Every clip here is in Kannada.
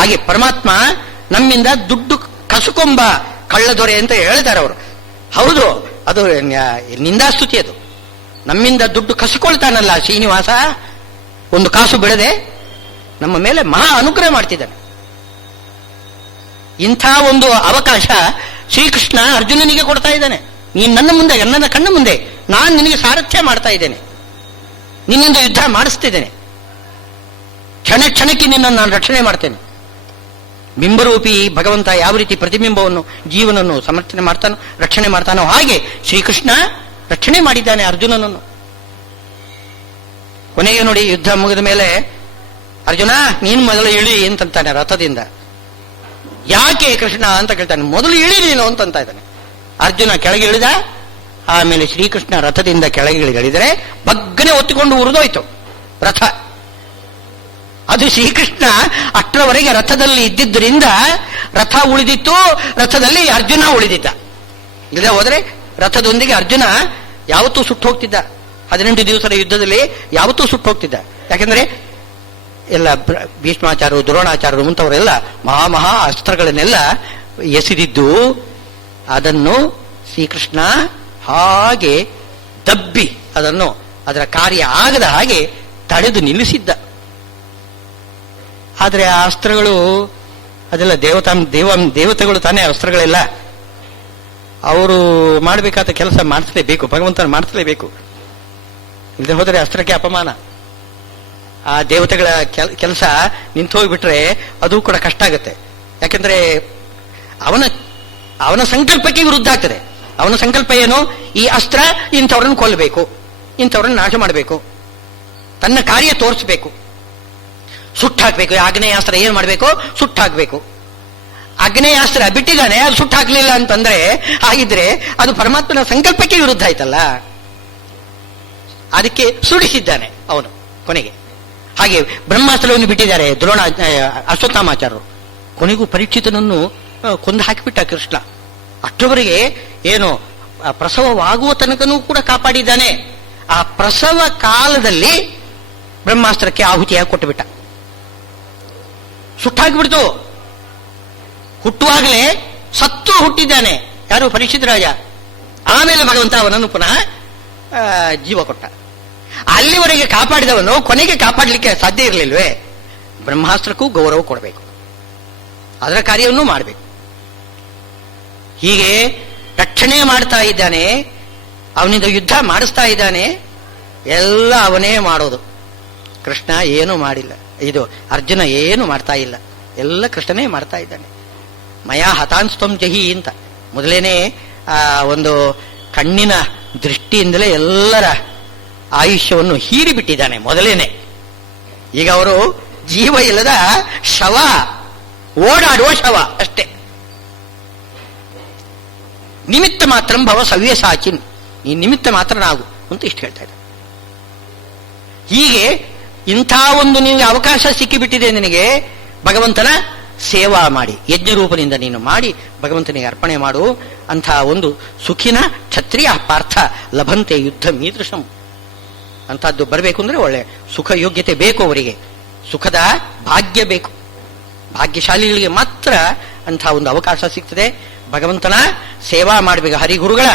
ಹಾಗೆ ಪರಮಾತ್ಮ ನಮ್ಮಿಂದ ದುಡ್ಡು ಕಸುಕೊಂಬ ಕಳ್ಳದೊರೆ ಅಂತ ಹೇಳ್ತಾರೆ ಅವರು. ಹೌದು, ಅದು ನಿಂದಾಸ್ತುತಿ. ಅದು ನಮ್ಮಿಂದ ದುಡ್ಡು ಕಸಿಕೊಳ್ತಾನಲ್ಲ ಶ್ರೀನಿವಾಸ, ಒಂದು ಕಾಸು ಬಿಡದೆ ನಮ್ಮ ಮೇಲೆ ಮಹಾ ಅನುಗ್ರಹ ಮಾಡ್ತಿದ್ದಾನೆ. ಇಂಥ ಒಂದು ಅವಕಾಶ ಶ್ರೀಕೃಷ್ಣ ಅರ್ಜುನನಿಗೆ ಕೊಡ್ತಾ ಇದ್ದಾನೆ. ನೀನು ನನ್ನ ಮುಂದೆ, ನನ್ನ ಕಣ್ಣ ಮುಂದೆ ನಾನು ನಿನಗೆ ಸಾರಥ್ಯ ಮಾಡ್ತಾ ಇದ್ದೇನೆ, ನಿನ್ನಿಂದ ಯುದ್ಧ ಮಾಡಿಸ್ತಿದ್ದೇನೆ, ಕ್ಷಣ ಕ್ಷಣಕ್ಕೆ ನಿನ್ನನ್ನು ನಾನು ರಕ್ಷಣೆ ಮಾಡ್ತೇನೆ. ಬಿಂಬರೂಪಿ ಭಗವಂತ ಯಾವ ರೀತಿ ಪ್ರತಿಬಿಂಬವನ್ನು ಜೀವನನ್ನು ಸಮರ್ಥನೆ ಮಾಡ್ತಾನೋ, ರಕ್ಷಣೆ ಮಾಡ್ತಾನೋ, ಹಾಗೆ ಶ್ರೀಕೃಷ್ಣ ರಕ್ಷಣೆ ಮಾಡಿದ್ದಾನೆ ಅರ್ಜುನನನ್ನು. ಕೊನೆಗೆ ನೋಡಿ, ಯುದ್ಧ ಮುಗಿದ ಮೇಲೆ ಅರ್ಜುನ ನೀನು ಮೊದಲು ಇಳಿ ಅಂತಂತಾನೆ ರಥದಿಂದ. ಯಾಕೆ ಕೃಷ್ಣ ಅಂತ ಕೇಳ್ತಾನೆ. ಮೊದಲು ಇಳಿ ನೀನು ಅಂತಂತ ಇದ್ದಾನೆ. ಅರ್ಜುನ ಕೆಳಗೆ ಇಳಿದ. ಆಮೇಲೆ ಶ್ರೀಕೃಷ್ಣ ರಥದಿಂದ ಕೆಳಗೆ ಇಳಿದರೆ ಬಗ್ಗನೆ ಒತ್ತಿಕೊಂಡು ಉರಿದೋಯ್ತು ರಥ. ಅದು ಶ್ರೀಕೃಷ್ಣ ಅಷ್ಟರವರೆಗೆ ರಥದಲ್ಲಿ ಇದ್ದಿದ್ದರಿಂದ ರಥ ಉಳಿದಿತ್ತು, ರಥದಲ್ಲಿ ಅರ್ಜುನ ಉಳಿದಿದ್ದ. ಇಲ್ಲದೆ ಹೋದರೆ ರಥದೊಂದಿಗೆ ಅರ್ಜುನ ಯಾವತ್ತೂ ಸುಟ್ಟು ಹೋಗ್ತಿದ್ದ. 18 ದಿವಸದ ಯುದ್ಧದಲ್ಲಿ ಯಾವತ್ತೂ ಸುಟ್ಟು ಹೋಗ್ತಿದ್ದ. ಯಾಕೆಂದ್ರೆ ಎಲ್ಲ ಭೀಷ್ಮಾಚಾರ್ಯರು, ದ್ರೋಣಾಚಾರ್ಯರು ಮುಂತವರೆಲ್ಲ ಮಹಾ ಅಸ್ತ್ರಗಳನ್ನೆಲ್ಲ ಎಸೆದಿದ್ದು ಅದನ್ನು ಶ್ರೀಕೃಷ್ಣ ಹಾಗೆ ದಬ್ಬಿ ಅದನ್ನು ಅದರ ಕಾರ್ಯ ಆಗದ ಹಾಗೆ ತಡೆದು ನಿಲ್ಲಿಸಿದ್ದ. ಆದರೆ ಆ ಅಸ್ತ್ರಗಳು ಅದೆಲ್ಲ ದೇವತೆಗಳು ತಾನೇ ಅಸ್ತ್ರಗಳೆಲ್ಲ. ಅವರು ಮಾಡಬೇಕಾದ ಕೆಲಸ ಮಾಡಿಸಲೇಬೇಕು, ಭಗವಂತನ ಮಾಡಿಸಲೇಬೇಕು. ಇಲ್ಲದೆ ಹೋದರೆ ಅಸ್ತ್ರಕ್ಕೆ ಅಪಮಾನ. ಆ ದೇವತೆಗಳ ಕೆಲಸ ನಿಂತು ಹೋಗ್ಬಿಟ್ರೆ ಅದು ಕೂಡ ಕಷ್ಟ ಆಗುತ್ತೆ. ಯಾಕೆಂದ್ರೆ ಅವನ ಸಂಕಲ್ಪಕ್ಕೆ ವಿರುದ್ಧ ಆಗ್ತದೆ. ಅವನ ಸಂಕಲ್ಪ ಏನು? ಈ ಅಸ್ತ್ರ ಇಂಥವ್ರನ್ನು ಕೊಲ್ಲಬೇಕು, ಇಂಥವ್ರನ್ನು ನಾಶ ಮಾಡಬೇಕು, ತನ್ನ ಕಾರ್ಯ ತೋರಿಸ್ಬೇಕು, ಸುಟ್ಟಾಕ್ಬೇಕು. ಆಗ್ನೇಯಾಸ್ತ್ರ ಏನ್ ಮಾಡಬೇಕು? ಸುಟ್ಟಾಕ್ಬೇಕು. ಆಗ್ನೇಯಾಸ್ತ್ರ ಬಿಟ್ಟಿದ್ದಾನೆ, ಅದು ಸುಟ್ಟಾಕ್ಲಿಲ್ಲ ಅಂತಂದ್ರೆ ಹಾಗಿದ್ರೆ ಅದು ಪರಮಾತ್ಮನ ಸಂಕಲ್ಪಕ್ಕೆ ವಿರುದ್ಧ ಆಯ್ತಲ್ಲ. ಅದಕ್ಕೆ ಸುಡಿಸಿದ್ದಾನೆ ಅವನು ಕೊನೆಗೆ. ಹಾಗೆ ಬ್ರಹ್ಮಾಸ್ತ್ರವನ್ನು ಬಿಟ್ಟಿದ್ದಾರೆ ಅಶ್ವತ್ಥಾಮಾಚಾರ್ಯರು. ಕೊನೆಗೂ ಪರೀಕ್ಷಿತನನ್ನು ಕೊಂದು ಹಾಕಿಬಿಟ್ಟ ಕೃಷ್ಣ. ಅಷ್ಟರವರೆಗೆ ಏನು ಪ್ರಸವವಾಗುವ ತನಕನೂ ಕೂಡ ಕಾಪಾಡಿದ್ದಾನೆ. ಆ ಪ್ರಸವ ಕಾಲದಲ್ಲಿ ಬ್ರಹ್ಮಾಸ್ತ್ರಕ್ಕೆ ಆಹುತಿಯಾಗಿ ಕೊಟ್ಟುಬಿಟ್ಟ. ಸುಟ್ಟಾಕಿಬಿಡ್ತು. ಹುಟ್ಟುವಾಗಲೇ ಸತ್ತು ಹುಟ್ಟಿದ್ದಾನೆ ಯಾರು? ಪರೀಕ್ಷಿತ ರಾಜ. ಆಮೇಲೆ ಭಗವಂತ ಅವನನ್ನು ಪುನಃ ಜೀವ ಕೊಟ್ಟ. ಅಲ್ಲಿವರೆಗೆ ಕಾಪಾಡಿದವನು ಕೊನೆಗೆ ಕಾಪಾಡಲಿಕ್ಕೆ ಸಾಧ್ಯ ಇರಲಿಲ್ವೇ? ಬ್ರಹ್ಮಾಸ್ತ್ರಕ್ಕೂ ಗೌರವ ಕೊಡಬೇಕು, ಅದರ ಕಾರ್ಯವನ್ನು ಮಾಡಬೇಕು. ಹೀಗೆ ರಕ್ಷಣೆ ಮಾಡ್ತಾ ಇದ್ದಾನೆ, ಅವನಿಂದ ಯುದ್ಧ ಮಾಡಿಸ್ತಾ ಇದ್ದಾನೆ. ಎಲ್ಲ ಅವನೇ ಮಾಡೋದು. ಕೃಷ್ಣ ಏನೂ ಮಾಡಿಲ್ಲ. ಇದು ಅರ್ಜುನ ಏನು ಮಾಡ್ತಾ ಇಲ್ಲ, ಎಲ್ಲ ಕೃಷ್ಣನೇ ಮಾಡ್ತಾ ಇದ್ದಾನೆ. ಮಯಾ ಹತಾನ್ಸ್ತಂ ಜಹಿ ಅಂತ ಮೊದಲೇನೆ ಒಂದು ಕಣ್ಣಿನ ದೃಷ್ಟಿಯಿಂದಲೇ ಎಲ್ಲರ ಆಯುಷ್ಯವನ್ನು ಹೀರಿಬಿಟ್ಟಿದ್ದಾನೆ ಮೊದಲೇನೆ. ಈಗ ಅವರು ಜೀವ ಇಲ್ಲದ ಶವ, ಓಡಾಡುವ ಶವ ಅಷ್ಟೇ. ನಿಮಿತ್ತ ಮಾತ್ರ ಭವ ಸವ್ಯಸಾಚಿನ್, ಈ ನಿಮಿತ್ತ ಮಾತ್ರ ನಾವು ಅಂತ ಇಷ್ಟು ಹೇಳ್ತಾ ಇದ್ದಾರೆ. ಹೀಗೆ ಇಂಥ ಒಂದು ನಿನಗೆ ಅವಕಾಶ ಸಿಕ್ಕಿಬಿಟ್ಟಿದೆ. ನಿನಗೆ ಭಗವಂತನ ಸೇವಾ ಮಾಡಿ, ಯಜ್ಞರೂಪದಿಂದ ನೀನು ಮಾಡಿ ಭಗವಂತನಿಗೆ ಅರ್ಪಣೆ ಮಾಡು. ಅಂಥ ಒಂದು ಸುಖಿನ ಕ್ಷತ್ರಿಯ ಪಾರ್ಥ ಲಭಂತೆ ಯುದ್ಧ ಮೀದೃಶಂ. ಅಂಥದ್ದು ಬರಬೇಕು ಅಂದ್ರೆ ಒಳ್ಳೆ ಸುಖ ಯೋಗ್ಯತೆ ಬೇಕು ಅವರಿಗೆ, ಸುಖದ ಭಾಗ್ಯ ಬೇಕು. ಭಾಗ್ಯಶಾಲಿಗಳಿಗೆ ಮಾತ್ರ ಅಂಥ ಒಂದು ಅವಕಾಶ ಸಿಗ್ತದೆ. ಭಗವಂತನ ಸೇವಾ ಮಾಡಬೇಕು. ಹರಿಗುರುಗಳ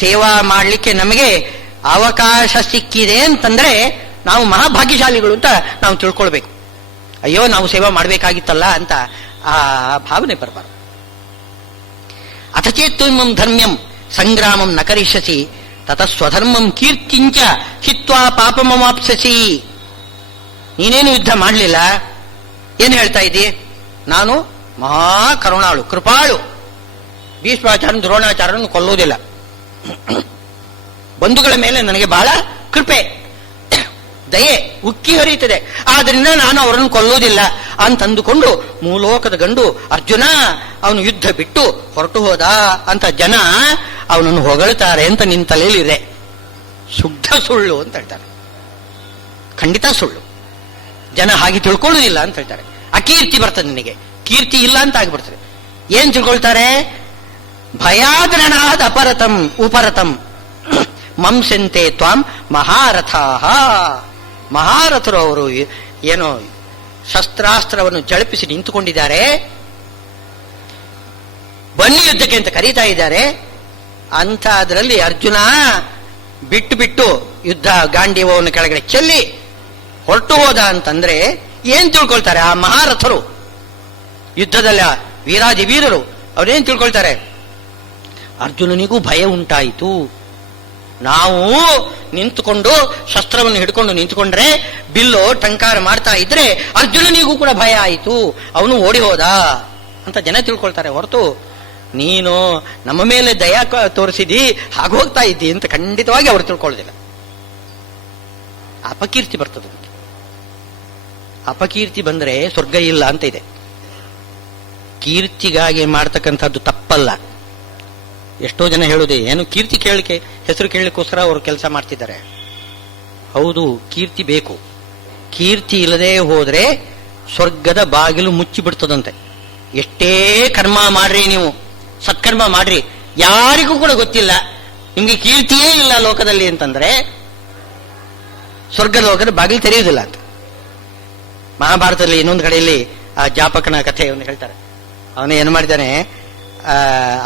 ಸೇವಾ ಮಾಡಲಿಕ್ಕೆ ನಮಗೆ ಅವಕಾಶ ಸಿಕ್ಕಿದೆ ಅಂತಂದ್ರೆ ನಾವು ಮಹಾಭಾಗ್ಯಶಾಲಿಗಳು ಅಂತ ನಾವು ತಿಳ್ಕೊಳ್ಬೇಕು. ಅಯ್ಯೋ ನಾವು ಸೇವಾ ಮಾಡಬೇಕಾಗಿತ್ತಲ್ಲ ಅಂತ ಆ ಭಾವನೆ ಬರಬಾರದು. ಅಥಚೇತ್ವಂ ಧರ್ಮ್ಯಂ ಸಂಗ್ರಾಮಂ ನ ಕರಿಷ್ಯಸಿ ತತ ಸ್ವಧರ್ಮಂ ಕೀರ್ತಿಂಚ ಹಿತ್ವಾ ಪಾಪಮವಾಪ್ಸಸಿ. ನೀನೇನು ಯುದ್ಧ ಮಾಡಲಿಲ್ಲ, ಏನು ಹೇಳ್ತಾ ಇದ್ದಿ? ನಾನು ಮಹಾ ಕರುಣಾಳು, ಕೃಪಾಳು, ಭೀಷ್ಮಾಚಾರ್ಯ ದ್ರೋಣಾಚಾರ್ಯರನ್ನು ಕೊಲ್ಲುವುದಿಲ್ಲ, ಬಂಧುಗಳ ಮೇಲೆ ನನಗೆ ಬಹಳ ಕೃಪೆ, ದಯೆ ಉಕ್ಕಿ ಹರಿಯುತ್ತದೆ, ಆದ್ರಿಂದ ನಾನು ಅವರನ್ನು ಕೊಲ್ಲುವುದಿಲ್ಲ ಅಂತಂದುಕೊಂಡು ಮೂಲೋಕದ ಗಂಡು ಅರ್ಜುನ ಅವನು ಯುದ್ಧ ಬಿಟ್ಟು ಹೊರಟು ಹೋದ ಅಂತ ಜನ ಅವನನ್ನು ಹೊಗಳ್ತಾರೆ ಅಂತ ನಿನ್ನ ತಲೆಯಲ್ಲಿದೆ. ಶುದ್ಧ ಸುಳ್ಳು ಅಂತ ಹೇಳ್ತಾರೆ. ಖಂಡಿತ ಸುಳ್ಳು. ಜನ ಹಾಗೆ ತಿಳ್ಕೊಳ್ಳುವುದಿಲ್ಲ ಅಂತ ಹೇಳ್ತಾರೆ. ಅಕೀರ್ತಿ ಬರ್ತದೆ, ನಿನಗೆ ಕೀರ್ತಿ ಇಲ್ಲ ಅಂತ ಆಗಿಬಿಡ್ತದೆ. ಏನ್ ತಿಳ್ಕೊಳ್ತಾರೆ? ಭಯಾದ್ರಣಾದ್ ಅಪರತಂ ಉಪರತಂ ಮಂಸಂತೆ ತ್ವಾಂ ಮಹಾರಥಾಹ. ಮಹಾರಥರು ಅವರು, ಏನೋ ಶಸ್ತ್ರಾಸ್ತ್ರವನ್ನು ಜಳಪಿಸಿ ನಿಂತುಕೊಂಡಿದ್ದಾರೆ. ಬನ್ನಿ ಯುದ್ಧಕ್ಕೆ ಅಂತ ಕರೀತಾ ಇದ್ದಾರೆ. ಅಂಥದ್ರಲ್ಲಿ ಅರ್ಜುನ ಬಿಟ್ಟು ಬಿಟ್ಟು ಯುದ್ಧ ಗಾಂಡೀವವನ್ನು ಕೆಳಗಡೆ ಚೆಲ್ಲಿ ಹೊರಟು ಹೋದ ಅಂತಂದ್ರೆ ಏನ್ ತಿಳ್ಕೊಳ್ತಾರೆ ಆ ಮಹಾರಥರು, ಯುದ್ಧದಲ್ಲ ವೀರಾದಿ ವೀರರು? ಅವ್ರೇನ್ ತಿಳ್ಕೊಳ್ತಾರೆ? ಅರ್ಜುನನಿಗೂ ಭಯ ಉಂಟಾಯಿತು. ನಾವು ನಿಂತುಕೊಂಡು ಶಸ್ತ್ರವನ್ನು ಹಿಡ್ಕೊಂಡು ನಿಂತುಕೊಂಡ್ರೆ ಬಿಲ್ಲು ಟಂಕಾರ ಮಾಡ್ತಾ ಇದ್ರೆ ಅರ್ಜುನನಿಗೂ ಕೂಡ ಭಯ ಆಯಿತು, ಅವನು ಓಡಿ ಹೋದ ಅಂತ ಜನ ತಿಳ್ಕೊಳ್ತಾರೆ. ಹೊರತು ನೀನು ನಮ್ಮ ಮೇಲೆ ದಯಾ ತೋರಿಸಿದಿ, ಹಾಗೋಗ್ತಾ ಇದ್ದಿ ಅಂತ ಖಂಡಿತವಾಗಿ ಅವರು ತಿಳ್ಕೊಳ್ಳೋದಿಲ್ಲ. ಅಪಕೀರ್ತಿ ಬರ್ತದೆ. ಅಪಕೀರ್ತಿ ಬಂದ್ರೆ ಸ್ವರ್ಗ ಇಲ್ಲ ಅಂತ ಇದೆ. ಕೀರ್ತಿಗಾಗಿ ಮಾಡ್ತಕ್ಕಂಥದ್ದು ತಪ್ಪಲ್ಲ. ಎಷ್ಟೋ ಜನ ಹೇಳುವುದೇ ಏನು ಕೀರ್ತಿ ಕೇಳಿಕೆ, ಹೆಸರು ಕೇಳಲಿಕ್ಕೋಸ್ಕರ ಅವರು ಕೆಲಸ ಮಾಡ್ತಿದ್ದಾರೆ. ಹೌದು, ಕೀರ್ತಿ ಬೇಕು. ಕೀರ್ತಿ ಇಲ್ಲದೆ ಹೋದ್ರೆ ಸ್ವರ್ಗದ ಬಾಗಿಲು ಮುಚ್ಚಿಬಿಡ್ತದಂತೆ. ಎಷ್ಟೇ ಕರ್ಮ ಮಾಡ್ರಿ, ನೀವು ಸತ್ಕರ್ಮ ಮಾಡ್ರಿ, ಯಾರಿಗೂ ಕೂಡ ಗೊತ್ತಿಲ್ಲ ನಿಮ್ಗೆ ಕೀರ್ತಿಯೇ ಇಲ್ಲ ಲೋಕದಲ್ಲಿ ಅಂತಂದ್ರೆ ಸ್ವರ್ಗದ ಲೋಕದ ಬಾಗಿಲು ತೆರೆಯುವುದಿಲ್ಲ ಅಂತ. ಮಹಾಭಾರತದಲ್ಲಿ ಇನ್ನೊಂದು ಕಡೆಯಲ್ಲಿ ಆ ಜಾಪಕನ ಕಥೆಯನ್ನು ಹೇಳ್ತಾರೆ. ಅವನು ಏನು ಮಾಡಿದ್ದಾನೆ,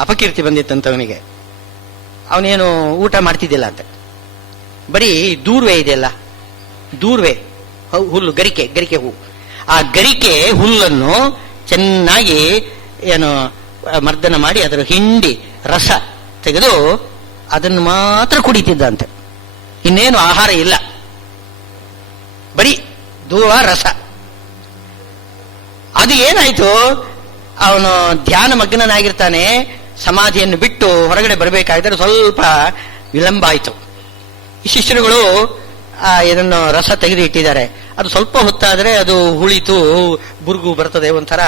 ಅಪಕೀರ್ತಿ ಬಂದಿತ್ತಂತ ಅವನಿಗೆ. ಅವನೇನು ಊಟ ಮಾಡ್ತಿದ್ದಿಲ್ಲ ಅಂತ. ಬರೀ ದೂರ್ವೆ ಇದೆಯಲ್ಲ, ದೂರ್ವೆ ಹುಲ್ಲು, ಗರಿಕೆ ಹೂ, ಆ ಗರಿಕೆ ಹುಲ್ಲನ್ನು ಚೆನ್ನಾಗಿ ಏನು ಮರ್ದನ ಮಾಡಿ ಅದರ ಹಿಂಡಿ ರಸ ತೆಗೆದು ಅದನ್ನು ಮಾತ್ರ ಕುಡಿತಿದ್ದಂತೆ. ಇನ್ನೇನು ಆಹಾರ ಇಲ್ಲ, ಬರೀ ಧೂವ ರಸ. ಅದು ಏನಾಯ್ತು, ಅವನು ಧ್ಯಾನ ಮಗ್ನನಾಗಿರ್ತಾನೆ. ಸಮಾಧಿಯನ್ನು ಬಿಟ್ಟು ಹೊರಗಡೆ ಬರಬೇಕಾದ್ರೆ ಸ್ವಲ್ಪ ವಿಳಂಬ ಆಯಿತು. ಈ ಶಿಷ್ಯರುಗಳು ಇದನ್ನು ರಸ ತೆಗೆದು ಇಟ್ಟಿದ್ದಾರೆ. ಅದು ಸ್ವಲ್ಪ ಹೊತ್ತಾದ್ರೆ ಅದು ಹುಳಿತು, ಬುರ್ಗು ಬರ್ತದೆ, ಒಂಥರ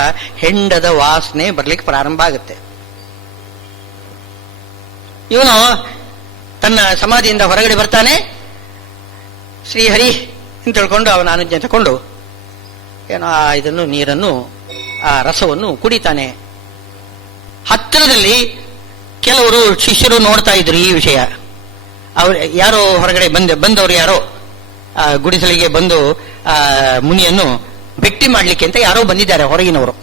ಹೆಂಡದ ವಾಸನೆ ಬರ್ಲಿಕ್ಕೆ ಪ್ರಾರಂಭ ಆಗುತ್ತೆ. ಇವನು ತನ್ನ ಸಮಾಧಿಯಿಂದ ಹೊರಗಡೆ ಬರ್ತಾನೆ. ಶ್ರೀಹರಿ ಅಂತ ತಿಳ್ಕೊಂಡು ಅವನ ಅನುಜ್ಞೆ ತಕೊಂಡು ಏನೋ ಇದನ್ನು ನೀರನ್ನು ಆ ರಸವನ್ನು ಕುಡಿತಾನೆ. ಹತ್ತಿರದಲ್ಲಿ ಕೆಲವರು ಶಿಷ್ಯರು ನೋಡ್ತಾ ಇದ್ರು ಈ ವಿಷಯ. ಅವ್ರು ಯಾರೋ ಹೊರಗಡೆ ಬಂದವರು ಯಾರೋ ಗುಡಿಸಲಿಗೆ ಬಂದು ಆ ಮುನಿಯನ್ನು ಭೇಟಿ ಮಾಡ್ಲಿಕ್ಕೆ ಅಂತ ಯಾರೋ ಬಂದಿದ್ದಾರೆ ಹೊರಗಿನವರು.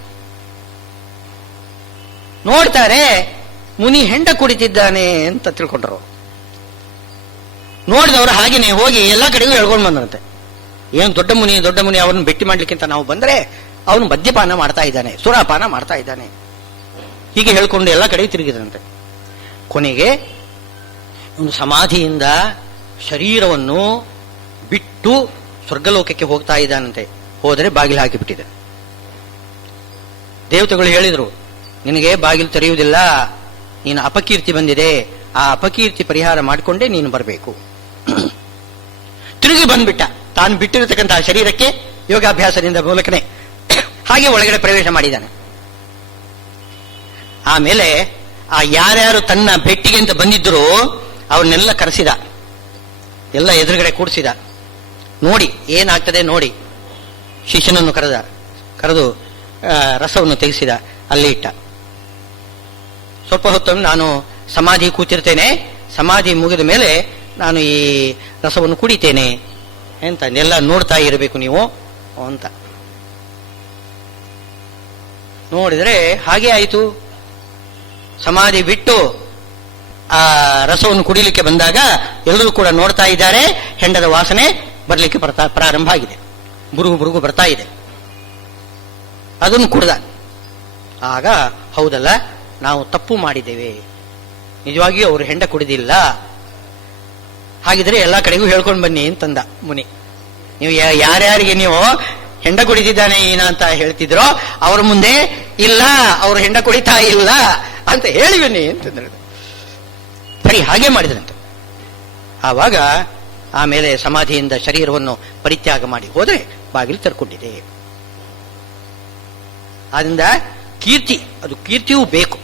ನೋಡ್ತಾರೆ ಮುನಿ ಹೆಂಡ ಕುಡಿತಿದ್ದಾನೆ ಅಂತ ತಿಳ್ಕೊಂಡ್ರು. ನೋಡಿದವರು ಹಾಗೇನೆ ಹೋಗಿ ಎಲ್ಲಾ ಕಡೆಗೂ ಹೇಳ್ಕೊಂಡು ಬಂದ್ರಂತೆ. ಏನು ದೊಡ್ಡ ಮುನಿ ಅವರನ್ನು ಭೇಟಿ ಮಾಡ್ಲಿಕ್ಕೆ ಅಂತ ನಾವು ಬಂದ್ರೆ ಅವನು ಮದ್ಯಪಾನ ಮಾಡ್ತಾ ಇದ್ದಾನೆ, ಸುರಾಪಾನ ಮಾಡ್ತಾ ಇದ್ದಾನೆ, ಹೀಗೆ ಹೇಳ್ಕೊಂಡು ಎಲ್ಲ ಕಡೆ ತಿರುಗಿದಂತೆ. ಕೊನೆಗೆ ಒಂದು ಸಮಾಧಿಯಿಂದ ಶರೀರವನ್ನು ಬಿಟ್ಟು ಸ್ವರ್ಗಲೋಕಕ್ಕೆ ಹೋಗ್ತಾ ಇದ್ದಾನಂತೆ. ಹೋದರೆ ಬಾಗಿಲು ಹಾಕಿಬಿಟ್ಟಿದೆ. ದೇವತೆಗಳು ಹೇಳಿದ್ರು, ನಿನಗೆ ಬಾಗಿಲು ತೆರೆಯುವುದಿಲ್ಲ, ನೀನು ಅಪಕೀರ್ತಿ ಬಂದಿದೆ, ಆ ಅಪಕೀರ್ತಿ ಪರಿಹಾರ ಮಾಡಿಕೊಂಡೇ ನೀನು ಬರಬೇಕು. ತಿರುಗಿ ಬಂದ್ಬಿಟ್ಟ. ತಾನು ಬಿಟ್ಟಿರತಕ್ಕಂತಹ ಶರೀರಕ್ಕೆ ಯೋಗಾಭ್ಯಾಸದಿಂದ ಮೂಲಕನೇ ಹಾಗೆ ಒಳಗಡೆ ಪ್ರವೇಶ ಮಾಡಿದ್ದಾನೆ. ಆಮೇಲೆ ಆ ಯಾರ್ಯಾರು ತನ್ನ ಭೇಟಿಗೆ ಅಂತ ಬಂದಿದ್ರು ಅವ್ರನ್ನೆಲ್ಲ ಕರೆಸಿದ, ಎಲ್ಲ ಎದುರುಗಡೆ ಕೂಡಿಸಿದ. ನೋಡಿ ಏನಾಗ್ತದೆ ನೋಡಿ. ಶಿಷ್ಯನನ್ನು ಕರೆದು ರಸವನ್ನು ತೆಗೆಸಿದ, ಅಲ್ಲಿ ಇಟ್ಟ. ಸ್ವಲ್ಪ ಹೊತ್ತೊಮ್ಮೆ ನಾನು ಸಮಾಧಿ ಕೂತಿರ್ತೇನೆ, ಸಮಾಧಿ ಮುಗಿದ ಮೇಲೆ ನಾನು ಈ ರಸವನ್ನು ಕುಡಿತೇನೆ ಅಂತ ಎಲ್ಲ ನೋಡ್ತಾ ಇರಬೇಕು ನೀವು ಅಂತ. ನೋಡಿದ್ರೆ ಹಾಗೆ ಆಯಿತು. ಸಮಾಧಿ ಬಿಟ್ಟು ಆ ರಸವನ್ನು ಕುಡಿಲಿಕ್ಕೆ ಬಂದಾಗ ಎಲ್ಲರೂ ಕೂಡ ನೋಡ್ತಾ ಇದ್ದಾರೆ. ಹೆಂಡದ ವಾಸನೆ ಬರಲಿಕ್ಕೆ ಪ್ರಾರಂಭ ಆಗಿದೆ, ಬುರುಗು ಬರ್ತಾ ಇದೆ. ಅದನ್ನು ಕುಡ್ದ. ಆಗ ಹೌದಲ್ಲ, ನಾವು ತಪ್ಪು ಮಾಡಿದ್ದೇವೆ, ನಿಜವಾಗಿಯೂ ಅವರು ಹೆಂಡ ಕುಡಿದಿಲ್ಲ, ಹಾಗಿದ್ರೆ ಎಲ್ಲಾ ಕಡೆಗೂ ಹೇಳ್ಕೊಂಡು ಬನ್ನಿ ಅಂತಂದ ಮುನಿ. ನೀವು ಯಾರ್ಯಾರಿಗೆ ನೀವು ಹೆಂಡ ಕುಡಿದಿದ್ದಾನೆ ಏನ ಅಂತ ಹೇಳ್ತಿದ್ರೋ ಅವ್ರ ಮುಂದೆ ಇಲ್ಲ, ಅವರು ಹೆಂಡ ಕುಡಿತಾ ಇಲ್ಲ ಅಂತ ಹೇಳಿ ಬನ್ನಿ ಅಂತಂದ್ರೆ ಸರಿ, ಹಾಗೆ ಮಾಡಿದ್ರಂತೆ. ಆವಾಗ ಆಮೇಲೆ ಸಮಾಧಿಯಿಂದ ಶರೀರವನ್ನು ಪರಿತ್ಯಾಗ ಮಾಡಿ ಹೋದ್ರೆ ಬಾಗಿಲು ತೆರ್ಕೊಂಡಿದೆ. ಆದ್ರಿಂದ ಕೀರ್ತಿ, ಅದು ಕೀರ್ತಿಯೂ ಬೇಕು.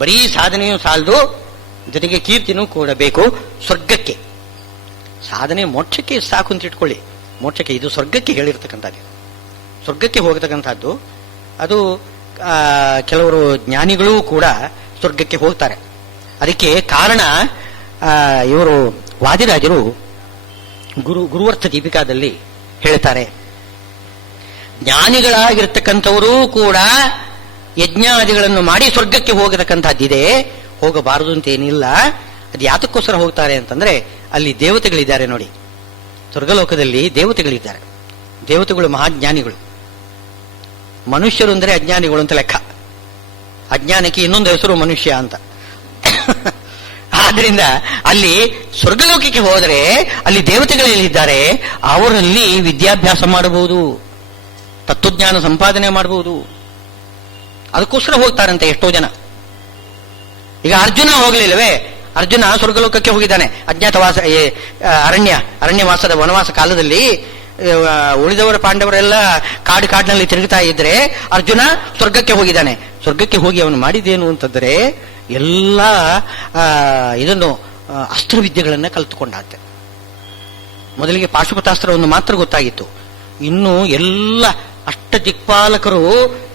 ಬರೀ ಸಾಧನೆಯೂ ಸಾಲದು, ಜೊತೆಗೆ ಕೀರ್ತಿನೂ ಕೂಡ ಬೇಕು. ಸ್ವರ್ಗಕ್ಕೆ ಸಾಧನೆ ಮೋಕ್ಷಕ್ಕೆ ಸಾಕು ಅಂತ ಇಟ್ಕೊಳ್ಳಿ. ಮೋಕ್ಷಕ್ಕೆ, ಇದು ಸ್ವರ್ಗಕ್ಕೆ ಹೇಳಿರ್ತಕ್ಕಂಥದ್ದು, ಸ್ವರ್ಗಕ್ಕೆ ಹೋಗತಕ್ಕಂಥದ್ದು. ಅದು ಕೆಲವರು ಜ್ಞಾನಿಗಳೂ ಕೂಡ ಸ್ವರ್ಗಕ್ಕೆ ಹೋಗ್ತಾರೆ. ಅದಕ್ಕೆ ಕಾರಣ ಇವರು ವಾದಿರಾಜರು ಗುರುವರ್ಥ ದೀಪಿಕಾದಲ್ಲಿ ಹೇಳ್ತಾರೆ, ಜ್ಞಾನಿಗಳಾಗಿರ್ತಕ್ಕಂಥವರು ಕೂಡ ಯಜ್ಞಾದಿಗಳನ್ನು ಮಾಡಿ ಸ್ವರ್ಗಕ್ಕೆ ಹೋಗತಕ್ಕಂಥದ್ದಿದೆ, ಹೋಗಬಾರದು ಅಂತ ಏನಿಲ್ಲ. ಅದು ಯಾತಕ್ಕೋಸ್ಕರ ಹೋಗ್ತಾರೆ ಅಂತಂದ್ರೆ ಅಲ್ಲಿ ದೇವತೆಗಳಿದ್ದಾರೆ ನೋಡಿ. ಸ್ವರ್ಗಲೋಕದಲ್ಲಿ ದೇವತೆಗಳಿದ್ದಾರೆ. ದೇವತೆಗಳು ಮಹಾಜ್ಞಾನಿಗಳು. ಮನುಷ್ಯರು ಅಂದ್ರೆ ಅಜ್ಞಾನಿಗಳು ಅಂತ ಲೆಕ್ಕ. ಅಜ್ಞಾನಕ್ಕೆ ಇನ್ನೊಂದು ಹೆಸರು ಮನುಷ್ಯ ಅಂತ. ಆದ್ರಿಂದ ಅಲ್ಲಿ ಸ್ವರ್ಗಲೋಕಕ್ಕೆ ಹೋದರೆ ಅಲ್ಲಿ ದೇವತೆಗಳಲ್ಲಿದ್ದಾರೆ, ಅವರಲ್ಲಿ ವಿದ್ಯಾಭ್ಯಾಸ ಮಾಡಬಹುದು, ತತ್ವಜ್ಞಾನ ಸಂಪಾದನೆ ಮಾಡಬಹುದು. ಅದಕ್ಕೋಸ್ಕರ ಹೋಗ್ತಾರಂತೆ ಎಷ್ಟೋ ಜನ. ಈಗ ಅರ್ಜುನ ಹೋಗ್ಲಿಲ್ಲವೇ? ಅರ್ಜುನ ಸ್ವರ್ಗಲೋಕಕ್ಕೆ ಹೋಗಿದ್ದಾನೆ ಅಜ್ಞಾತವಾಸ, ಅರಣ್ಯವಾಸದ ವನವಾಸ ಕಾಲದಲ್ಲಿ. ಉಳಿದವರ ಪಾಂಡವರೆಲ್ಲ ಕಾಡಿನಲ್ಲಿ ತಿರುಗುತ್ತಾ ಇದ್ರೆ ಅರ್ಜುನ ಸ್ವರ್ಗಕ್ಕೆ ಹೋಗಿದ್ದಾನೆ. ಸ್ವರ್ಗಕ್ಕೆ ಹೋಗಿ ಅವನು ಮಾಡಿದ್ದೇನು ಅಂತಂದ್ರೆ ಎಲ್ಲ ಇದನ್ನು ಅಸ್ತ್ರವಿದ್ಯೆಗಳನ್ನ ಕಲಿತುಕೊಂಡಾತೆ. ಮೊದಲಿಗೆ ಪಾಶುಪತಾಸ್ತ್ರವನ್ನು ಮಾತ್ರ ಗೊತ್ತಾಗಿತ್ತು. ಇನ್ನು ಎಲ್ಲ ಅಷ್ಟ ದಿಕ್ಪಾಲಕರು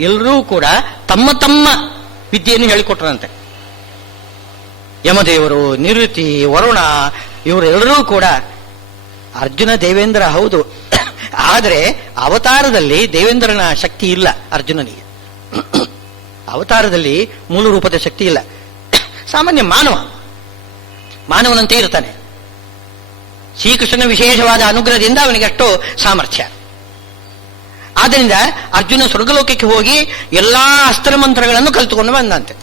ಎಲ್ಲರೂ ಕೂಡ ತಮ್ಮ ತಮ್ಮ ವಿದ್ಯೆಯನ್ನು ಹೇಳಿಕೊಟ್ರಂತೆ. ಯಮದೇವರು, ನಿವೃತ್ತಿ, ವರುಣ, ಇವರೆಲ್ಲರೂ ಕೂಡ. ಅರ್ಜುನ ದೇವೇಂದ್ರ ಹೌದು, ಆದರೆ ಅವತಾರದಲ್ಲಿ ದೇವೇಂದ್ರನ ಶಕ್ತಿ ಇಲ್ಲ ಅರ್ಜುನನಿಗೆ. ಅವತಾರದಲ್ಲಿ ಮೂಲ ರೂಪದ ಶಕ್ತಿ ಇಲ್ಲ. ಸಾಮಾನ್ಯ ಮಾನವನಂತೆ ಇರ್ತಾನೆ. ಶ್ರೀಕೃಷ್ಣನ ವಿಶೇಷವಾದ ಅನುಗ್ರಹದಿಂದ ಅವನಿಗೆ ಅಷ್ಟು ಸಾಮರ್ಥ್ಯ. ಆದ್ದರಿಂದ ಅರ್ಜುನ ಸ್ವರ್ಗಲೋಕಕ್ಕೆ ಹೋಗಿ ಎಲ್ಲಾ ಅಸ್ತ್ರಮಂತ್ರಗಳನ್ನು ಕಲಿತುಕೊಂಡು ಬಂದಂತೆ.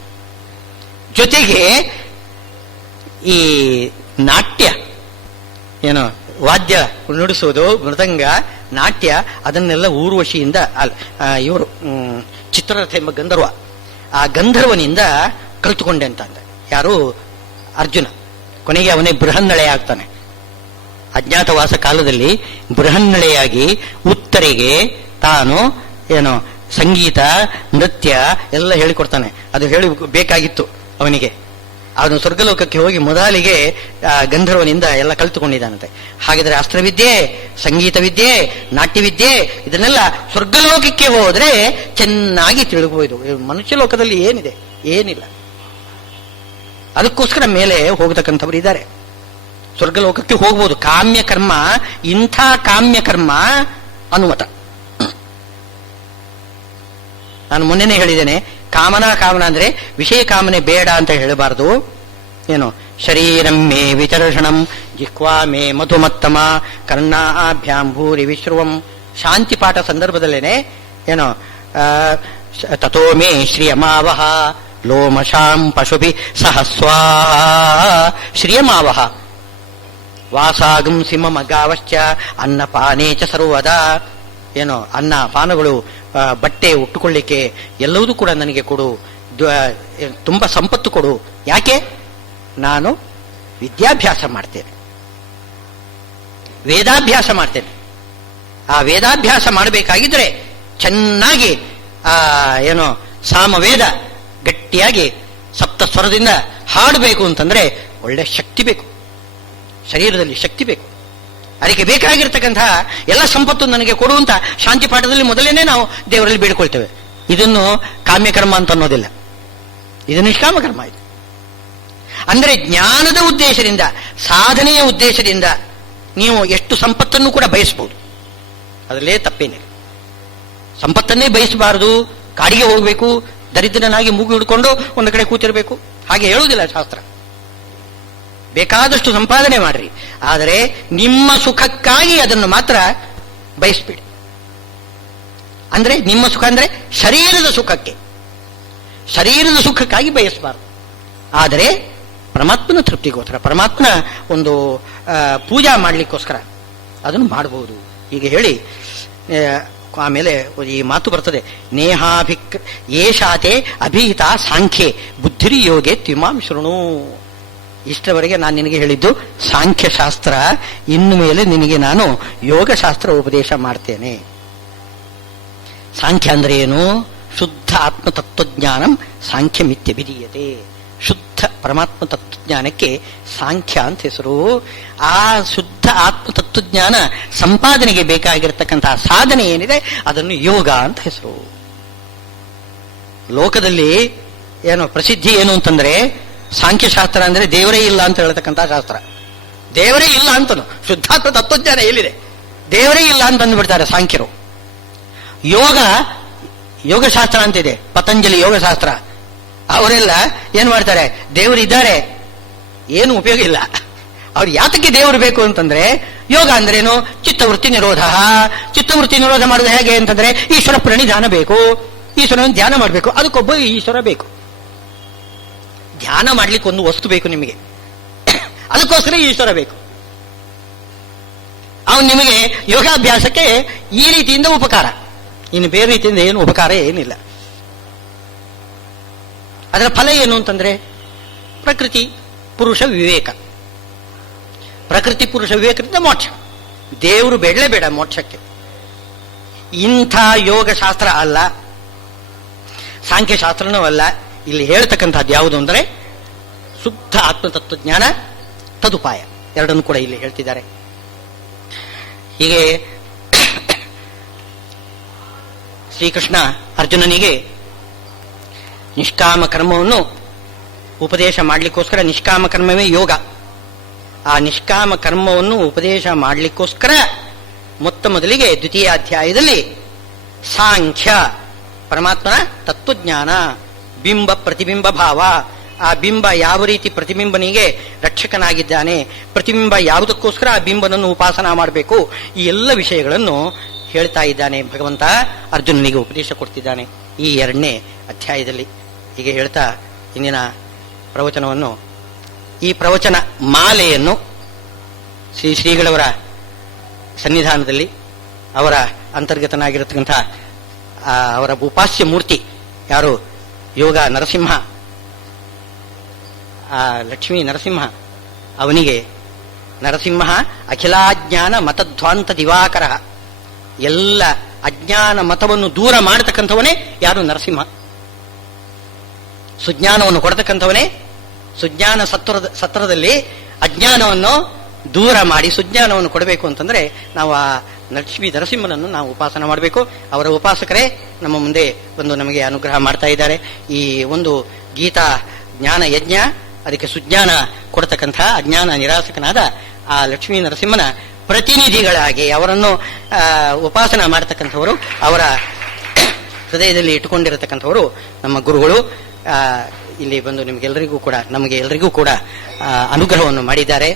ಜೊತೆಗೆ ಈ ನಾಟ್ಯ ಏನು ವಾದ್ಯ ನುಡಿಸುವುದು, ಮೃದಂಗ, ನಾಟ್ಯ, ಅದನ್ನೆಲ್ಲ ಊರ್ವಶಿಯಿಂದ ಇವರು ಚಿತ್ರರಥ ಎಂಬ ಗಂಧರ್ವ, ಆ ಗಂಧರ್ವನಿಂದ ಕಲಿತುಕೊಂಡೆ ಅಂತ ಅಂದ. ಯಾರು? ಅರ್ಜುನ. ಕೊನೆಗೆ ಅವನೇ ಬೃಹನ್ನಳೆ ಆಗ್ತಾನೆ. ಅಜ್ಞಾತವಾಸ ಕಾಲದಲ್ಲಿ ಬೃಹನ್ನಳೆಯಾಗಿ ಉತ್ತರಿಗೆ ತಾನು ಏನು ಸಂಗೀತ, ನೃತ್ಯ ಎಲ್ಲ ಹೇಳಿಕೊಡ್ತಾನೆ. ಅದು ಹೇಳಿ ಬೇಕಾಗಿತ್ತು ಅವನಿಗೆ. ಅವನು ಸ್ವರ್ಗಲೋಕಕ್ಕೆ ಹೋಗಿ ಮೊದಲಿಗೆ ಗಂಧರ್ವನಿಂದ ಎಲ್ಲ ಕಲಿತುಕೊಂಡಿದ್ದಾನಂತೆ. ಹಾಗಿದ್ರೆ ಅಸ್ತ್ರವಿದ್ಯೆ, ಸಂಗೀತ ವಿದ್ಯೆ, ನಾಟ್ಯವಿದ್ಯೆ ಇದನ್ನೆಲ್ಲ ಸ್ವರ್ಗಲೋಕಕ್ಕೆ ಹೋದ್ರೆ ಚೆನ್ನಾಗಿ ತಿಳುಬಹುದು. ಮನುಷ್ಯ ಲೋಕದಲ್ಲಿ ಏನಿದೆ? ಏನಿಲ್ಲ. ಅದಕ್ಕೋಸ್ಕರ ಮೇಲೆ ಹೋಗತಕ್ಕಂಥವ್ರು ಇದ್ದಾರೆ. ಸ್ವರ್ಗಲೋಕಕ್ಕೆ ಹೋಗ್ಬೋದು. ಕಾಮ್ಯಕರ್ಮ, ಇಂಥ ಕಾಮ್ಯಕರ್ಮ ಅನುಮತ. ನಾನು ಮೊನ್ನೆನೇ ಹೇಳಿದ್ದೇನೆ, ಕಾಮನಾ ಅಂದ್ರೆ ವಿಷಯ ಕಾಮನೆ ಬೇಡ ಅಂತ ಹೇಳಬಾರದು. ಏನು ಶರೀರಂ ಮೇ ವಿಚರ್ಷಣಂ ಜಿಹ್ವಾ ಮೇ ಮಧುಮತ್ತಮ ಕರ್ಣಾಭ್ಯಾಂ ಭೂರಿ ವಿಶ್ರುವಂ. ಶಾಂತಿ ಪಾಠ ಸಂದರ್ಭದಲ್ಲೇನೆ ಏನೋ ತಥೋ ಮೇ ಶ್ರಿಯಮಾವಹ ಲೋಮಶಾಂ ಪಶುಭಿ ಸಹಸ್ವಾ ಶ್ರಿಯಮಾವಹ ವಾಸಾಗಂ ಸಿಮಮಗಾವಶ್ಚ ಅನ್ನಪಾನೇ ಚ ಸರ್ವದಾ. ಏನೋ ಅನ್ನ ಪಾನಗಳು, ಬಟ್ಟೆ ಉಟ್ಟುಕೊಳ್ಳಿಕ್ಕೆ ಎಲ್ಲವೂ ಕೂಡ ನನಗೆ ಕೊಡು, ತುಂಬಾ ಸಂಪತ್ತು ಕೊಡು. ಯಾಕೆ? ನಾನು ವಿದ್ಯಾಭ್ಯಾಸ ಮಾಡ್ತೇನೆ, ವೇದಾಭ್ಯಾಸ ಮಾಡ್ತೇನೆ. ಆ ವೇದಾಭ್ಯಾಸ ಮಾಡಬೇಕಾಗಿದ್ರೆ ಚೆನ್ನಾಗಿ ಏನೋ ಸಾಮವೇದ ಗಟ್ಟಿಯಾಗಿ ಸಪ್ತ ಸ್ವರದಿಂದ ಹಾಡಬೇಕು ಅಂತಂದ್ರೆ ಒಳ್ಳೆ ಶಕ್ತಿ ಬೇಕು, ಶರೀರದಲ್ಲಿ ಶಕ್ತಿ ಬೇಕು. ಅದಕ್ಕೆ ಬೇಕಾಗಿರ್ತಕ್ಕಂತಹ ಎಲ್ಲ ಸಂಪತ್ತು ನನಗೆ ಕೊಡುವಂತ ಶಾಂತಿ ಪಾಠದಲ್ಲಿ ಮೊದಲೇನೆ ನಾವು ದೇವರಲ್ಲಿ ಬೇಡಿಕೊಳ್ತೇವೆ. ಇದನ್ನು ಕಾಮ್ಯಕರ್ಮ ಅಂತ ಅನ್ನೋದಿಲ್ಲ, ಇದು ನಿಷ್ಕಾಮಕರ್ಮ. ಇದು ಅಂದ್ರೆ ಜ್ಞಾನದ ಉದ್ದೇಶದಿಂದ, ಸಾಧನೆಯ ಉದ್ದೇಶದಿಂದ ನೀವು ಎಷ್ಟು ಸಂಪತ್ತನ್ನು ಕೂಡ ಬಯಸಬಹುದು. ಅದರಲ್ಲೇ ತಪ್ಪೇನಿಲ್ಲ. ಸಂಪತ್ತನ್ನೇ ಬಯಸಬಾರದು, ಕಾಡಿಗೆ ಹೋಗಬೇಕು, ದರಿದ್ರನಾಗಿ ಮೂಗು ಹಿಡ್ಕೊಂಡು ಒಂದು ಕಡೆ ಕೂತಿರಬೇಕು, ಹಾಗೆ ಹೇಳುವುದಿಲ್ಲ ಶಾಸ್ತ್ರ. ಬೇಕಾದಷ್ಟು ಸಂಪಾದನೆ ಮಾಡ್ರಿ, ಆದರೆ ನಿಮ್ಮ ಸುಖಕ್ಕಾಗಿ ಅದನ್ನು ಮಾತ್ರ ಬಯಸ್ಬಿಡಿ. ಅಂದ್ರೆ ನಿಮ್ಮ ಸುಖ ಅಂದ್ರೆ ಶರೀರದ ಸುಖಕ್ಕೆ, ಶರೀರದ ಸುಖಕ್ಕಾಗಿ ಬಯಸಬಾರದು. ಆದರೆ ಪರಮಾತ್ಮನ ತೃಪ್ತಿಗೋಸ್ಕರ, ಪರಮಾತ್ಮನ ಒಂದು ಪೂಜಾ ಮಾಡಲಿಕ್ಕೋಸ್ಕರ ಅದನ್ನು ಮಾಡಬಹುದು. ಹೀಗೆ ಹೇಳಿ ಆಮೇಲೆ ಈ ಮಾತು ಬರ್ತದೆ, ನೇಹಾಭಿಕ್ ಏಷಾತೆ ಅಭಿಹಿತ ಸಾಂಖ್ಯೆ ಬುದ್ಧಿರಿ ಯೋಗೆ ತ್ವಿಮಾಂ ಶೃಣು. ಇಷ್ಟವರೆಗೆ ನಾನು ನಿನಗೆ ಹೇಳಿದ್ದು ಸಾಂಖ್ಯಶಾಸ್ತ್ರ, ಇನ್ನು ಮೇಲೆ ನಿನಗೆ ನಾನು ಯೋಗಶಾಸ್ತ್ರ ಉಪದೇಶ ಮಾಡ್ತೇನೆ. ಸಾಂಖ್ಯ ಅಂದ್ರೆ ಏನು? ಶುದ್ಧ ಆತ್ಮ ತತ್ವಜ್ಞಾನಂ ಸಾಂಖ್ಯ ಮಿತ್ಯಭಿಧೀಯತೆ. ಶುದ್ಧ ಪರಮಾತ್ಮ ತತ್ವಜ್ಞಾನಕ್ಕೆ ಸಾಂಖ್ಯ ಅಂತ ಹೆಸರು. ಆ ಶುದ್ಧ ಆತ್ಮ ತತ್ವಜ್ಞಾನ ಸಂಪಾದನೆಗೆ ಬೇಕಾಗಿರತಕ್ಕಂತಹ ಸಾಧನೆ ಏನಿದೆ ಅದನ್ನು ಯೋಗ ಅಂತ ಹೆಸರು. ಲೋಕದಲ್ಲಿ ಏನು ಪ್ರಸಿದ್ಧಿ ಏನು ಅಂತಂದ್ರೆ, ಸಾಂಖ್ಯಶಾಸ್ತ್ರ ಅಂದ್ರೆ ದೇವರೇ ಇಲ್ಲ ಅಂತ ಹೇಳ್ತಕ್ಕಂತಹ ಶಾಸ್ತ್ರ. ದೇವರೇ ಇಲ್ಲ ಅಂತನು, ಶುದ್ಧಾತ್ಮ ತತ್ವಜ್ಞಾನ ಎಲ್ಲಿದೆ? ದೇವರೇ ಇಲ್ಲ ಅಂತ ಅಂದ್ಬಿಡ್ತಾರೆ ಸಾಂಖ್ಯರು. ಯೋಗಶಾಸ್ತ್ರ ಅಂತಿದೆ, ಪತಂಜಲಿ ಯೋಗಶಾಸ್ತ್ರ. ಅವರೆಲ್ಲ ಏನ್ ಮಾಡ್ತಾರೆ, ದೇವರಿದ್ದಾರೆ, ಏನು ಉಪಯೋಗ ಇಲ್ಲ. ಅವ್ರು ಯಾತಕ್ಕೆ ದೇವರು ಬೇಕು ಅಂತಂದ್ರೆ, ಯೋಗ ಅಂದ್ರೇನು, ಚಿತ್ತವೃತ್ತಿ ನಿರೋಧ. ಚಿತ್ತವೃತ್ತಿ ನಿರೋಧ ಮಾಡೋದು ಹೇಗೆ ಅಂತಂದ್ರೆ, ಈಶ್ವರ ಪ್ರಣಿಧಾನ ಬೇಕು, ಈಶ್ವರನ ಧ್ಯಾನ ಮಾಡಬೇಕು, ಅದಕ್ಕೊಬ್ಬ ಈಶ್ವರ ಬೇಕು. ಧ್ಯಾನ ಮಾಡ್ಲಿಕ್ಕೆ ಒಂದು ವಸ್ತು ಬೇಕು ನಿಮಗೆ, ಅದಕ್ಕೋಸ್ಕರ ಈಶ್ವರ ಬೇಕು. ಅವನು ನಿಮಗೆ ಯೋಗಾಭ್ಯಾಸಕ್ಕೆ ಈ ರೀತಿಯಿಂದ ಉಪಕಾರ, ಇನ್ನು ಬೇರೆ ರೀತಿಯಿಂದ ಏನು ಉಪಕಾರ ಏನಿಲ್ಲ. ಅದರ ಫಲ ಏನು ಅಂತಂದ್ರೆ, ಪ್ರಕೃತಿ ಪುರುಷ ವಿವೇಕ. ಪ್ರಕೃತಿ ಪುರುಷ ವಿವೇಕದಿಂದ ಮೋಕ್ಷ. ದೇವರು ಬೇಡಲೇ ಬೇಡ ಮೋಕ್ಷಕ್ಕೆ. ಇಂಥ ಯೋಗಶಾಸ್ತ್ರ ಅಲ್ಲ, ಸಾಂಖ್ಯಶಾಸ್ತ್ರನೂ ಅಲ್ಲ. ಇಲ್ಲಿ ಹೇಳ್ತಕ್ಕಂಥದ್ದು ಯಾವುದು ಅಂದರೆ ಶುದ್ಧ ಆತ್ಮತತ್ವಜ್ಞಾನ, ತದುಪಾಯ, ಎರಡನ್ನು ಕೂಡ ಇಲ್ಲಿ ಹೇಳ್ತಿದ್ದಾರೆ. ಹೀಗೆ ಶ್ರೀಕೃಷ್ಣ ಅರ್ಜುನನಿಗೆ ನಿಷ್ಕಾಮ ಕರ್ಮವನ್ನು ಉಪದೇಶ ಮಾಡಲಿಕ್ಕೋಸ್ಕರ, ನಿಷ್ಕಾಮ ಕರ್ಮವೇ ಯೋಗ, ಆ ನಿಷ್ಕಾಮ ಕರ್ಮವನ್ನು ಉಪದೇಶ ಮಾಡಲಿಕ್ಕೋಸ್ಕರ ಮೊತ್ತ ಮೊದಲಿಗೆ ದ್ವಿತೀಯ ಅಧ್ಯಾಯದಲ್ಲಿ ಸಾಂಖ್ಯ, ಪರಮಾತ್ಮನ ತತ್ವಜ್ಞಾನ, ಬಿಂಬ ಪ್ರತಿಬಿಂಬ ಭಾವ, ಆ ಬಿಂಬ ಯಾವ ರೀತಿ ಪ್ರತಿಬಿಂಬನಿಗೆ ರಕ್ಷಕನಾಗಿದ್ದಾನೆ, ಪ್ರತಿಬಿಂಬ ಯಾವುದಕ್ಕೋಸ್ಕರ ಆ ಬಿಂಬನನ್ನು ಉಪಾಸನ ಮಾಡಬೇಕು, ಈ ಎಲ್ಲ ವಿಷಯಗಳನ್ನು ಹೇಳ್ತಾ ಇದ್ದಾನೆ ಭಗವಂತ. ಅರ್ಜುನನಿಗೆ ಉಪದೇಶ ಕೊಡ್ತಿದ್ದಾನೆ ಈ 2ನೇ ಅಧ್ಯಾಯದಲ್ಲಿ. ಹೀಗೆ ಹೇಳ್ತಾ ಇಂದಿನ ಪ್ರವಚನವನ್ನು, ಈ ಪ್ರವಚನ ಮಾಲೆಯನ್ನು ಶ್ರೀಗಳವರ ಸನ್ನಿಧಾನದಲ್ಲಿ ಅವರ ಅಂತರ್ಗತನಾಗಿರತಕ್ಕಂಥ ಅವರ ಉಪಾಸ್ಯ ಮೂರ್ತಿ ಯಾರು, ಯೋಗ ನರಸಿಂಹ, ಲಕ್ಷ್ಮೀ ನರಸಿಂಹ, ಅವನಿಗೆ ನರಸಿಂಹ ಅಖಿಲಾಜ್ಞಾನ ಮತಧ್ವಾಂತ ದಿವಾಕರ, ಎಲ್ಲ ಅಜ್ಞಾನ ಮತವನ್ನು ದೂರ ಮಾಡತಕ್ಕಂಥವನೇ ಯಾರು, ನರಸಿಂಹ. ಸುಜ್ಞಾನವನ್ನು ಕೊಡತಕ್ಕಂಥವನೇ. ಸುಜ್ಞಾನ ಸತ್ರದಲ್ಲಿ ಅಜ್ಞಾನವನ್ನು ದೂರ ಮಾಡಿ ಸುಜ್ಞಾನವನ್ನು ಕೊಡಬೇಕು ಅಂತಂದ್ರೆ ನಾವು ಆ ಲಕ್ಷ್ಮೀ ನರಸಿಂಹನನ್ನು ನಾವು ಉಪಾಸನ ಮಾಡಬೇಕು. ಅವರ ಉಪಾಸಕರೇ ನಮ್ಮ ಮುಂದೆ ಬಂದು ನಮಗೆ ಅನುಗ್ರಹ ಮಾಡ್ತಾ ಇದ್ದಾರೆ. ಈ ಒಂದು ಗೀತಾ ಜ್ಞಾನ ಯಜ್ಞ, ಅದಕ್ಕೆ ಸುಜ್ಞಾನ ಕೊಡತಕ್ಕಂಥ ಅಜ್ಞಾನ ನಿರಾಸಕನಾದ ಆ ಲಕ್ಷ್ಮೀ ನರಸಿಂಹನ ಪ್ರತಿನಿಧಿಗಳಾಗಿ ಅವರನ್ನು ಉಪಾಸನ ಮಾಡತಕ್ಕಂಥವರು, ಅವರ ಹೃದಯದಲ್ಲಿ ಇಟ್ಟುಕೊಂಡಿರತಕ್ಕಂಥವರು ನಮ್ಮ ಗುರುಗಳು. ಇಲ್ಲಿ ಬಂದು ನಮಗೆ ಎಲ್ಲರಿಗೂ ಕೂಡ ಅನುಗ್ರಹವನ್ನು ಮಾಡಿದ್ದಾರೆ.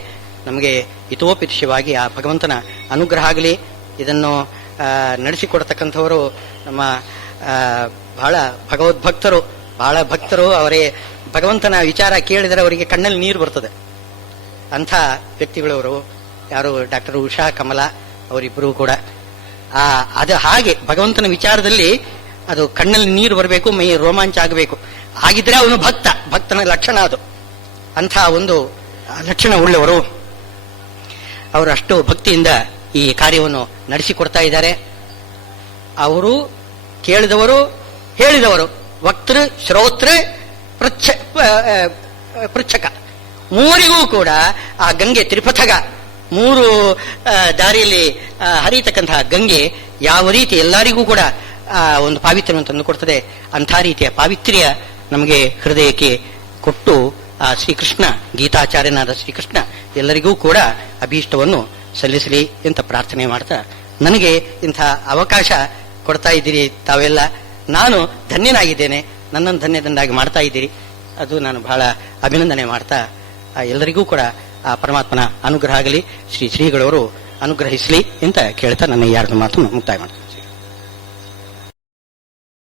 ನಮಗೆ ಹಿತೋಪಿತವಾಗಿ ಆ ಭಗವಂತನ ಅನುಗ್ರಹ ಆಗಲಿ. ಇದನ್ನು ನಡೆಸಿಕೊಡ್ತಕ್ಕಂಥವರು ನಮ್ಮ ಬಹಳ ಭಗವದ್ಭಕ್ತರು, ಬಹಳ ಭಕ್ತರು. ಅವರೇ ಭಗವಂತನ ವಿಚಾರ ಕೇಳಿದರೆ ಅವರಿಗೆ ಕಣ್ಣಲ್ಲಿ ನೀರು ಬರ್ತದೆ. ಅಂಥ ವ್ಯಕ್ತಿಗಳವರು ಯಾರು, ಡಾಕ್ಟರ್ ಉಷಾ ಕಮಲ ಅವರಿಬ್ಬರು ಕೂಡ. ಅದು ಹಾಗೆ ಭಗವಂತನ ವಿಚಾರದಲ್ಲಿ ಅದು ಕಣ್ಣಲ್ಲಿ ನೀರು ಬರಬೇಕು, ಮೈ ರೋಮಾಂಚ ಆಗಬೇಕು. ಹಾಗಿದ್ರೆ ಅವನು ಭಕ್ತನ ಲಕ್ಷಣ ಅದು. ಅಂಥ ಒಂದು ಲಕ್ಷಣ ಉಳ್ಳವರು ಅವರು. ಅಷ್ಟು ಭಕ್ತಿಯಿಂದ ಈ ಕಾರ್ಯವನ್ನು ನಡೆಸಿಕೊಡ್ತಾ ಇದ್ದಾರೆ. ಅವರು ಕೇಳಿದವರು, ಹೇಳಿದವರು, ವಕ್ತೃ ಶ್ರೋತೃ ಪೃಚ್ಛಕ, ಮೂರಿಗೂ ಕೂಡ ಆ ಗಂಗೆ ತ್ರಿಪಥಗ, 3 ದಾರಿಯಲ್ಲಿ ಹರಿಯತಕ್ಕಂತಹ ಗಂಗೆ ಯಾವ ರೀತಿ ಎಲ್ಲರಿಗೂ ಕೂಡ ಒಂದು ಪಾವಿತ್ರ್ಯವನ್ನು ತಂದು ಕೊಡ್ತದೆ, ಅಂಥ ರೀತಿಯ ಪಾವಿತ್ರ್ಯ ನಮಗೆ ಹೃದಯಕ್ಕೆ ಕೊಟ್ಟು ಆ ಶ್ರೀಕೃಷ್ಣ, ಗೀತಾಚಾರ್ಯನಾದ ಶ್ರೀಕೃಷ್ಣ ಎಲ್ಲರಿಗೂ ಕೂಡ ಅಭೀಷ್ಟವನ್ನು ಸಲ್ಲಿಸಲಿ ಅಂತ ಪ್ರಾರ್ಥನೆ ಮಾಡ್ತಾ, ನನಗೆ ಇಂಥ ಅವಕಾಶ ಕೊಡ್ತಾ ಇದ್ದೀರಿ ತಾವೆಲ್ಲ. ನಾನು ಧನ್ಯನಾಗಿದ್ದೇನೆ, ನನ್ನನ್ನು ಧನ್ಯದನ್ನಾಗಿ ಮಾಡ್ತಾ ಇದ್ದೀರಿ. ಅದು ನಾನು ಬಹಳ ಅಭಿನಂದನೆ ಮಾಡ್ತಾ, ಎಲ್ಲರಿಗೂ ಕೂಡ ಆ ಪರಮಾತ್ಮನ ಅನುಗ್ರಹ ಆಗಲಿ, ಶ್ರೀಗಳವರು ಅನುಗ್ರಹಿಸಲಿ ಅಂತ ಕೇಳ್ತಾ ನನ್ನ 2 ಮಾತನ್ನು ಮುಕ್ತಾಯ ಮಾಡ್ತೀನಿ.